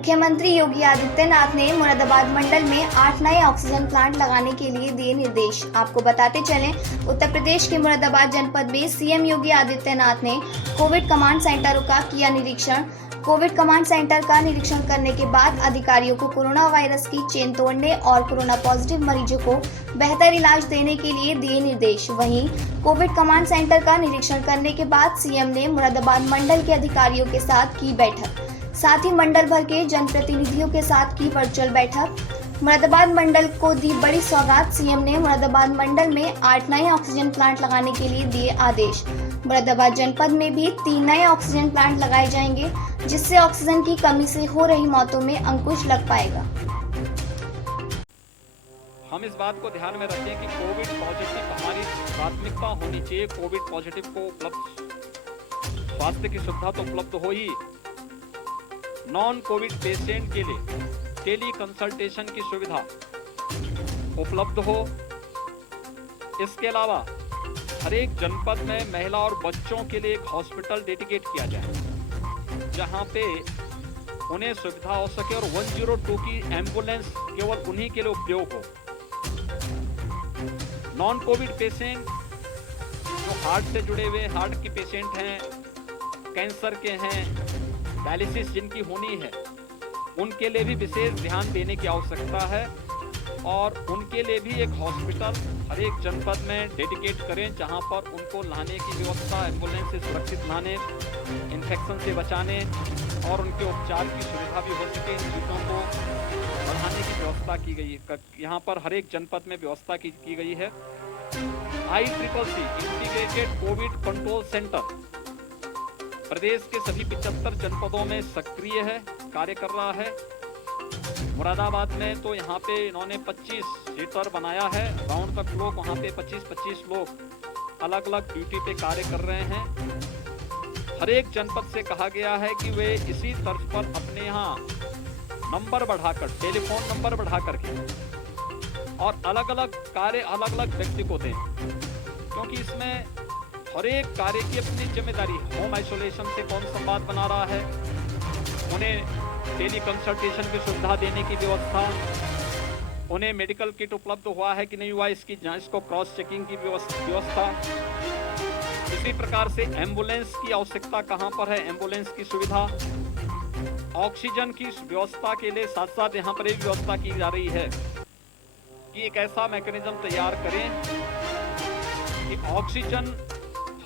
मुख्यमंत्री योगी आदित्यनाथ ने मुरादाबाद मंडल में 8 नए ऑक्सीजन प्लांट लगाने के लिए दिए निर्देश। आपको बताते चलें, उत्तर प्रदेश के मुरादाबाद जनपद में सीएम योगी आदित्यनाथ ने कोविड कमांड सेंटरों का किया निरीक्षण। कोविड कमांड सेंटर का निरीक्षण करने के बाद अधिकारियों को कोरोना वायरस की चेन तोड़ने और कोरोना पॉजिटिव मरीजों को बेहतर इलाज देने के लिए दिए निर्देश। वहीं कोविड कमांड सेंटर का निरीक्षण करने के बाद सीएम ने मुरादाबाद मंडल के अधिकारियों के साथ की बैठक, साथ ही मंडल भर के जनप्रतिनिधियों के साथ की वर्चुअल बैठक। मुरादाबाद मंडल को दी बड़ी सौगात। सीएम ने मुरादाबाद मंडल में 8 नए ऑक्सीजन प्लांट लगाने के लिए दिए आदेश। मुरादाबाद जनपद में भी 3 नए ऑक्सीजन प्लांट लगाए जाएंगे, जिससे ऑक्सीजन की कमी से हो रही मौतों में अंकुश लग पाएगा। हम इस बात को ध्यान में रखें कि कोविड पॉजिटिव हमारी प्राथमिकता होनी चाहिए। कोविड पॉजिटिव को उपलब्ध स्वास्थ्य की सुविधा तो उपलब्ध हो ही, नॉन कोविड पेशेंट के लिए टेली कंसल्टेशन की सुविधा उपलब्ध हो। इसके अलावा हर एक जनपद में महिला और बच्चों के लिए एक हॉस्पिटल डेडिकेट किया जाए, जहां पे उन्हें सुविधा हो सके और 102 की एम्बुलेंस केवल उन्हीं के लिए उपयोग हो। नॉन कोविड पेशेंट जो हार्ट से जुड़े हुए हार्ट के पेशेंट हैं, कैंसर के हैं, डायलिसिस जिनकी होनी है, उनके लिए भी विशेष ध्यान देने की आवश्यकता है और उनके लिए भी एक हॉस्पिटल हर एक जनपद में डेडिकेट करें, जहां पर उनको लाने की व्यवस्था, एम्बुलेंस से सुरक्षित लाने, इन्फेक्शन से बचाने और उनके उपचार की सुविधा भी हो सके। इन चीज़ों को बढ़ाने की व्यवस्था की गई है। यहाँ पर हर एक जनपद में व्यवस्था की गई है। ICCC integrated covid control centre प्रदेश के सभी 75 जनपदों में सक्रिय है, कार्य कर रहा है। मुरादाबाद में तो यहाँ पे इन्होंने 25 सीटर बनाया है। राउंड तक लोग वहाँ पे 25-25 लोग अलग अलग ड्यूटी पे कार्य कर रहे हैं। हर एक जनपद से कहा गया है कि वे इसी तर्ज पर अपने यहाँ नंबर बढ़ाकर, टेलीफोन नंबर बढ़ा करके और अलग अलग कार्य अलग अलग व्यक्ति को दें, क्योंकि इसमें हर एक कार्य की अपनी जिम्मेदारी। होम आइसोलेशन से कौन संवाद बना रहा है, उन्हें टेली कंसल्टेशन की सुविधा देने की व्यवस्था, उन्हें मेडिकल किट उपलब्ध हुआ है कि नहीं हुआ, इसकी जांच को क्रॉस चेकिंग की व्यवस्था। इसी प्रकार से एम्बुलेंस की आवश्यकता कहां पर है, एम्बुलेंस की सुविधा, ऑक्सीजन की व्यवस्था के लिए साथ साथ यहाँ पर एक व्यवस्था की जा रही है कि एक ऐसा मैकेनिज्म तैयार करें कि ऑक्सीजन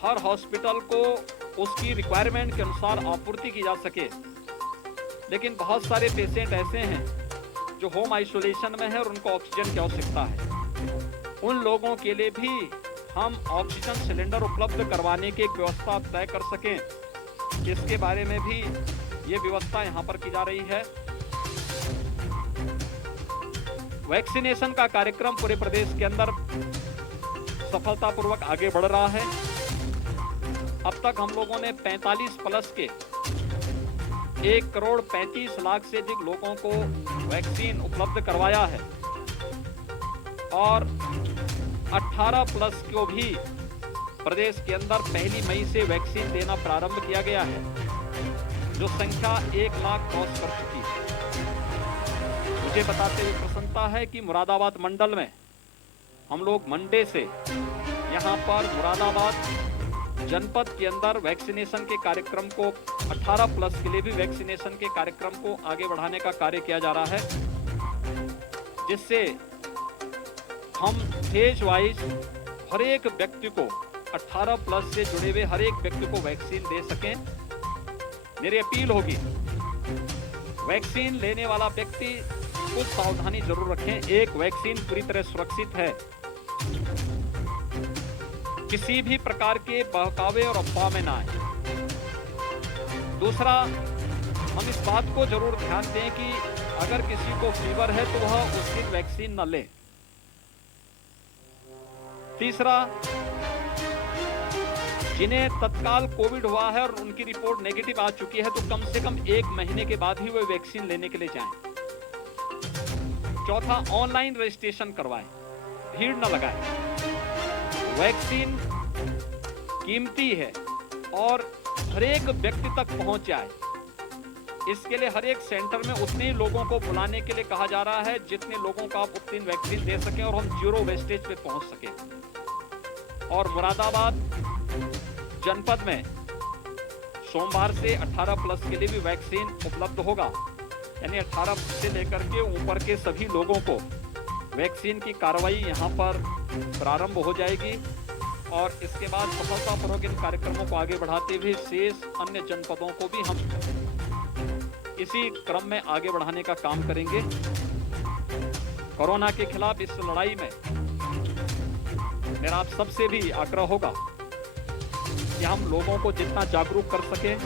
हर हॉस्पिटल को उसकी रिक्वायरमेंट के अनुसार आपूर्ति की जा सके। लेकिन बहुत सारे पेशेंट ऐसे हैं जो होम आइसोलेशन में है और उनको ऑक्सीजन की आवश्यकता है। उन लोगों के लिए भी हम ऑक्सीजन सिलेंडर उपलब्ध करवाने की एक व्यवस्था तय कर सकें, इसके बारे में भी ये व्यवस्था यहाँ पर की जा रही है। वैक्सीनेशन का कार्यक्रम पूरे प्रदेश के अंदर सफलतापूर्वक आगे बढ़ रहा है। अब तक हम लोगों ने 45 प्लस के 1,35,00,000 से अधिक लोगों को वैक्सीन उपलब्ध करवाया है और 18 प्लस को भी प्रदेश के अंदर 1 मई से वैक्सीन देना प्रारंभ किया गया है, जो संख्या 1 लाख क्रॉस कर चुकी है। मुझे बताते हुए प्रसन्नता है कि मुरादाबाद मंडल में हम लोग मंडे से यहाँ पर मुरादाबाद जनपद के अंदर वैक्सीनेशन के कार्यक्रम को 18 प्लस के लिए भी वैक्सीनेशन के कार्यक्रम को आगे बढ़ाने का कार्य किया जा रहा है, जिससे हम फेज वाइज हर एक व्यक्ति को 18 प्लस से जुड़े हुए हर एक व्यक्ति को वैक्सीन दे सकें। मेरी अपील होगी, वैक्सीन लेने वाला व्यक्ति कुछ सावधानी जरूर रखें। एक, वैक्सीन पूरी तरह सुरक्षित है, किसी भी प्रकार के बहकावे और अफवाह में ना आए। दूसरा, हम इस बात को जरूर ध्यान दें कि अगर किसी को फीवर है तो वह उस दिन वैक्सीन न ले। तीसरा, जिन्हें तत्काल कोविड हुआ है और उनकी रिपोर्ट नेगेटिव आ चुकी है तो कम से कम 1 महीने के बाद ही वे वैक्सीन लेने के लिए जाएं। चौथा, ऑनलाइन रजिस्ट्रेशन करवाएं, भीड़ न लगाएं। वैक्सीन कीमती है और हर एक व्यक्ति तक पहुंच जाए, इसके लिए हर एक सेंटर में उतने ही लोगों को बुलाने के लिए कहा जा रहा है जितने लोगों को आप उतनी वैक्सीन दे सकें और हम जीरो वेस्टेज पे पहुंच सकें। और मुरादाबाद जनपद में सोमवार से 18 प्लस के लिए भी वैक्सीन उपलब्ध होगा, यानी 18 से लेकर के ऊपर के सभी लोगों को वैक्सीन की कार्रवाई यहां पर प्रारंभ हो जाएगी। और इसके बाद सफलतापूर्वक इन कार्यक्रमों को आगे बढ़ाते हुए शेष अन्य जनपदों को भी हम इसी क्रम में आगे बढ़ाने का काम करेंगे। कोरोना के खिलाफ इस लड़ाई में मेरा आप सबसे भी आग्रह होगा कि हम लोगों को जितना जागरूक कर सकें,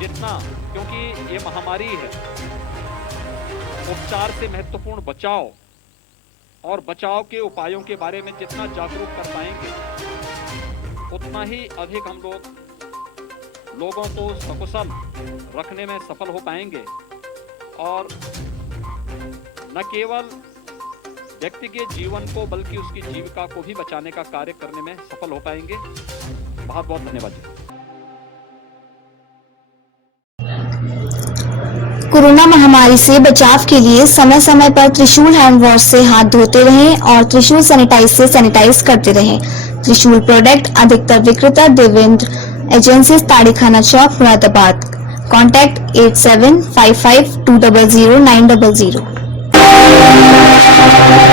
जितना, क्योंकि ये महामारी है, उपचार से महत्वपूर्ण बचाव और बचाव के उपायों के बारे में जितना जागरूक कर पाएंगे उतना ही अधिक हम लोगों को सकुशल रखने में सफल हो पाएंगे और न केवल व्यक्ति के जीवन को बल्कि उसकी जीविका को भी बचाने का कार्य करने में सफल हो पाएंगे। बहुत बहुत धन्यवाद जी। कोरोना महामारी से बचाव के लिए समय समय पर त्रिशूल हैंड वॉश से हाथ धोते रहें और त्रिशूल सैनिटाइज से सैनिटाइज करते रहें। त्रिशूल प्रोडक्ट अधिकतर विक्रेता देवेंद्र एजेंसीज ताड़ीखाना चौक मुरादाबाद। कॉन्टैक्ट 8755200900।